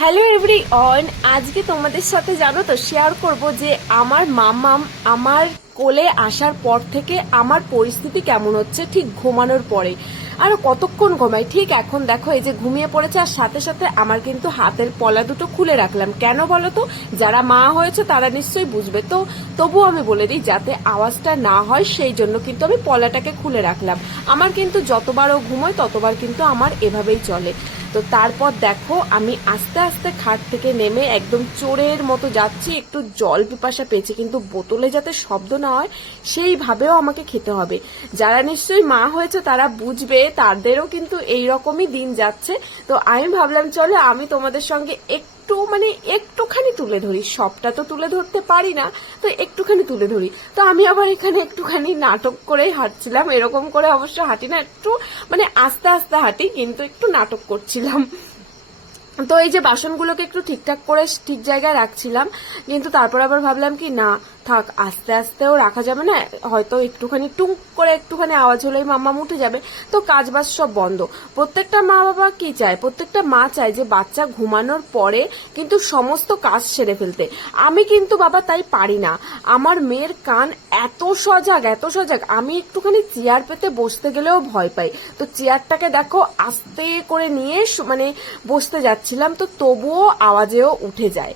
Hello every on আজকে তোমাদের সাথে জানো তো শেয়ার করব যে আমার মামাম আমার কোলে আসার পর থেকে আমার পরিস্থিতি কেমন হচ্ছে, ঠিক ঘুমানোর পরে। আর কতক্ষণ ঘুমাই? ঠিক এখন দেখো, এই যে ঘুমিয়ে পড়েছে, আর সাথে সাথে আমার কিন্তু হাতের পলা দুটো খুলে রাখলাম। কেন বলো তো? যারা মা হয়েছে, তারা নিশ্চয়ই বুঝবে। তো তবুও আমি বলে দিই, যাতে আওয়াজটা না হয়, সেই জন্য কিন্তু আমি পলাটাকে খুলে রাখলাম। আমার কিন্তু যতবারও ঘুমোয়, ততবার কিন্তু আমার এভাবেই চলে। তো তারপর দেখো, আমি আস্তে আস্তে খাট থেকে নেমে একদম চোরের মতো যাচ্ছি, একটু জল পিপাসা পেয়েছি, কিন্তু বোতলে যাতে শব্দ না হয়, সেইভাবেও আমাকে খেতে হবে। যারা নিশ্চয়ই মা হয়েছে, তারা বুঝবে, তাদেরও কিন্তু এই রকমই দিন যাচ্ছে। তো আমি ভাবলাম, চলো আমি তোমাদের সঙ্গে একটু মানে একটুখানি তুলে ধরি। সবটা তো তুলে ধরতে পারি না, তো একটুখানি তুলে ধরি। তো আমি আবার এখানে একটুখানি নাটক করেই হাঁটছিলাম। এরকম করে অবশ্য হাঁটি না, একটু মানে আস্তে আস্তে হাঁটি, কিন্তু একটু নাটক করছিলাম। তো এই যে বাসনগুলোকে একটু ঠিকঠাক করে ঠিক জায়গায় রাখছিলাম, কিন্তু তারপর আবার ভাবলাম কি, না থাক, আস্তে আস্তেও রাখা যাবে না, হয়তো একটুখানি টুক করে একটুখানি আওয়াজ হলেই মাম্মা উঠে যাবে। তো কাজ বাজ সব বন্ধ। প্রত্যেকটা মা বাবা কি চায়? প্রত্যেকটা মা চায় যে বাচ্চা ঘুমানোর পরে কিন্তু সমস্ত কাজ সেরে ফেলতে। আমি কিন্তু বাবা তাই পারি না। আমার মেয়ের কান এত সজাগ এত সজাগ। আমি একটুখানি চেয়ার পেতে বসতে গেলেও ভয় পাই। তো চেয়ারটাকে দেখো, আস্তে করে নিয়ে মানে বসতে যাচ্ছিলাম, তো তবুও আওয়াজেও উঠে যায়।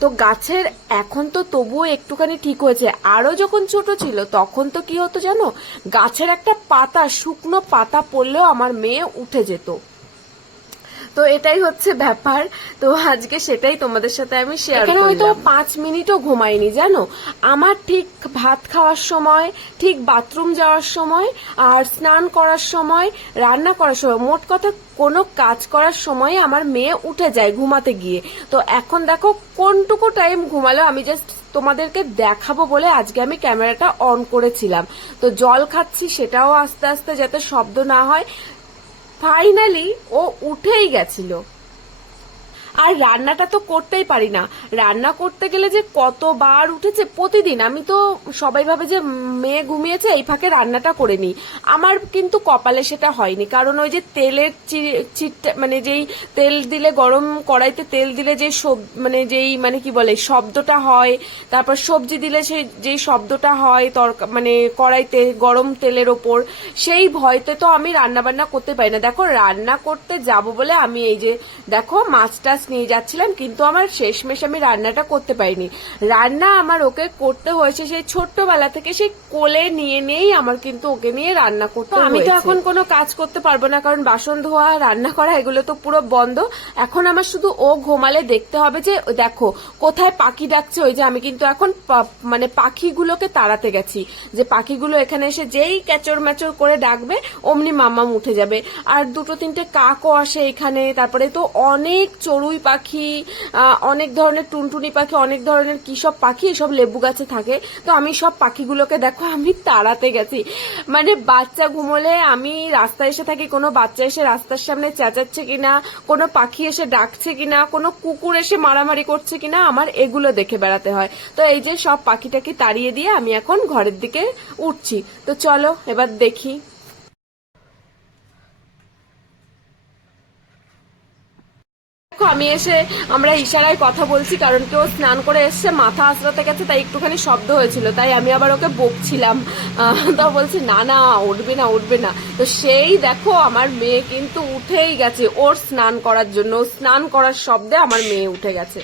তো গাছের, এখন তো তবুও একটুখানি ঠিক হয়েছে। আরও যখন ছোট ছিল, তখন তো কি হতো জানো? গাছের একটা পাতা, শুকনো পাতা পড়লেও আমার মেয়ে উঠে যেত। তো এটাই হচ্ছে ব্যাপার। তো আজকে সেটাই তোমাদের সাথে আমি শেয়ার এখানে হয়তো পাঁচ মিনিটও ঘুমাইনি জানো? আমার ঠিক ভাত খাওয়ার সময় ঠিক বাথরুম যাওয়ার সময় আর স্নান করার সময় রান্না করার সময় মোট কথা কোনো কাজ করার সময় আমার মেয়ে উঠে যায় ঘুমাতে গিয়ে। তো এখন দেখো কোনটুকু টাইম ঘুমালো আমি জাস্ট তোমাদেরকে দেখাবো বলে আজকে আমি ক্যামেরাটা অন করেছিলাম। তো জল খাচ্ছি সেটাও আস্তে আস্তে যাতে শব্দ না হয়। ফাইনালি ও উঠেই গেছিল। আর রান্নাটা তো করতেই পারি না। রান্না করতে গেলে যে কতবার উঠেছে প্রতিদিন, আমি তো সবাই ভাবে যে মেয়ে ঘুমিয়েছে, এই ফাঁকে রান্নাটা করে নিই। আমার কিন্তু কপালে সেটা হয়নি। কারণ ওই যে তেলের চিটটা মানে যেই তেল দিলে, গরম কড়াইতে তেল দিলে যে সব মানে যেই মানে কি বলে, শব্দটা হয়, তারপর সবজি দিলে সেই যেই শব্দটা হয়, তরকা মানে কড়াইতে গরম তেলের ওপর, সেই ভয়তে তো আমি রান্না বান্না করতে পারি না। দেখো, রান্না করতে যাব বলে আমি এই যে, দেখো মাছ টাছ নিয়ে যাচ্ছিলাম কিন্তু আমার শেষমেশ আমি রান্নাটা করতে পারিনি। রান্না আমার ওকে করতে হয়েছে সেই ছোট্টবেলা থেকে সেই কোলে নিয়ে নিয়েই আমার কিন্তু ওকে নিয়ে রান্না করতে আমি তো এখন কোনো কাজ করতে পারব না কারণ বাসন ধোয়া রান্না করা এগুলো তো পুরো বন্ধ। এখন আমার শুধু ও ঘুমালে দেখতে হবে যে দেখো কোথায় পাখি ডাকছে ওই যে আমি কিন্তু এখন মানে পাখিগুলোকে তাড়াতে গেছি। যে পাখিগুলো এখানে এসে যেই ক্যাচর ম্যাচর করে ডাকবে অমনি মাম্মাম উঠে যাবে। আর দুটো তিনটে কাকও আসে এখানে তারপরে তো অনেক চড়ুই পাখি অনেক ধরনের টুনটুনি পাখি, অনেক ধরনের কি সব পাখি সব লেবু গাছে থাকে। তো আমি সব পাখিগুলোকে দেখো, আমি তাড়াতে গেছি। মানে বাচ্চা ঘুমোলে আমি রাস্তায় এসে থাকি, কোনো বাচ্চা এসে রাস্তার সামনে চেঁচাচ্ছে কিনা, কোনো পাখি এসে ডাকছে কিনা, কোনো কুকুর এসে মারামারি করছে কিনা, আমার এগুলো দেখে বেড়াতে হয়। তো এই যে সব পাখিটাকে তাড়িয়ে দিয়ে আমি এখন ঘরের দিকে উঠছি। তো চলো, এবার দেখি। দেখো, আমি এসে আমরা ইশারায় কথা বলছি, কারণ কেউ স্নান করে এসছে, মাথা আসরাতে গেছে, তাই একটুখানি শব্দ হয়েছিল, তাই আমি আবার ওকে বকছিলাম। তো বলছি, না না, উঠবে না উঠবে না। তো সেই দেখো, আমার মেয়ে কিন্তু উঠেই গেছে, ওর স্নান করার জন্য। স্নান করার শব্দে আমার মেয়ে উঠে গেছে।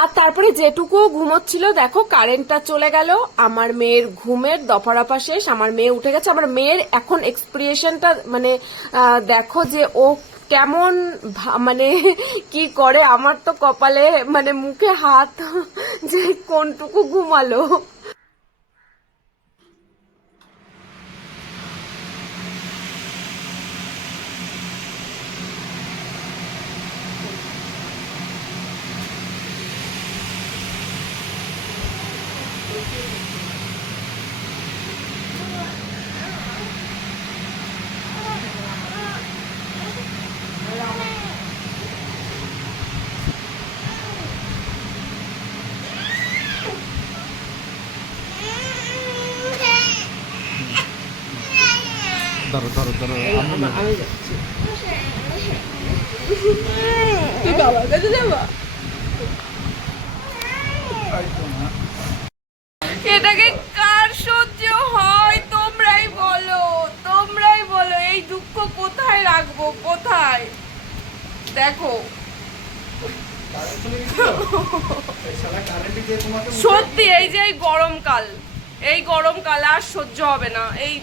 আর তারপরে যেটুকু ঘুমোচ্ছিল, দেখো কারেন্টটা চলে গেল। আমার মেয়ের ঘুমের দফারাফা শেষ, আমার মেয়ে উঠে গেছে। আমার মেয়ের এখন এক্সপ্রিয়েশনটা মানে দেখো যে ও কেমন মানে কি করে, আমার তো কপালে মানে মুখে হাত, যে কোনটুকু ঘুমালো। ধরো ধরো ধরো আমি যাচ্ছি তুই বাবার কাছে যাবা এটাকে কার সহ্য হয়? তোমরাই বলো তোমরাই বলো এই দুঃখ কোথায় রাখব? কোথায়? দেখো। সত্যি এই যে এই গরমকাল এই গরমকাল আর সহ্য হবে না। এই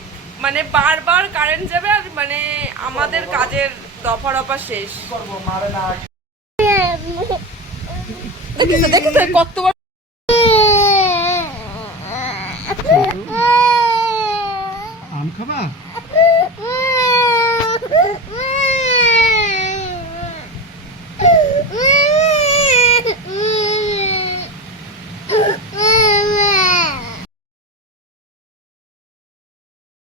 মানে বারবার কারেন্ট যাবে আর মানে আমাদের কাজের দফা রফা শেষ দেখেছ দেখেছ কত come on.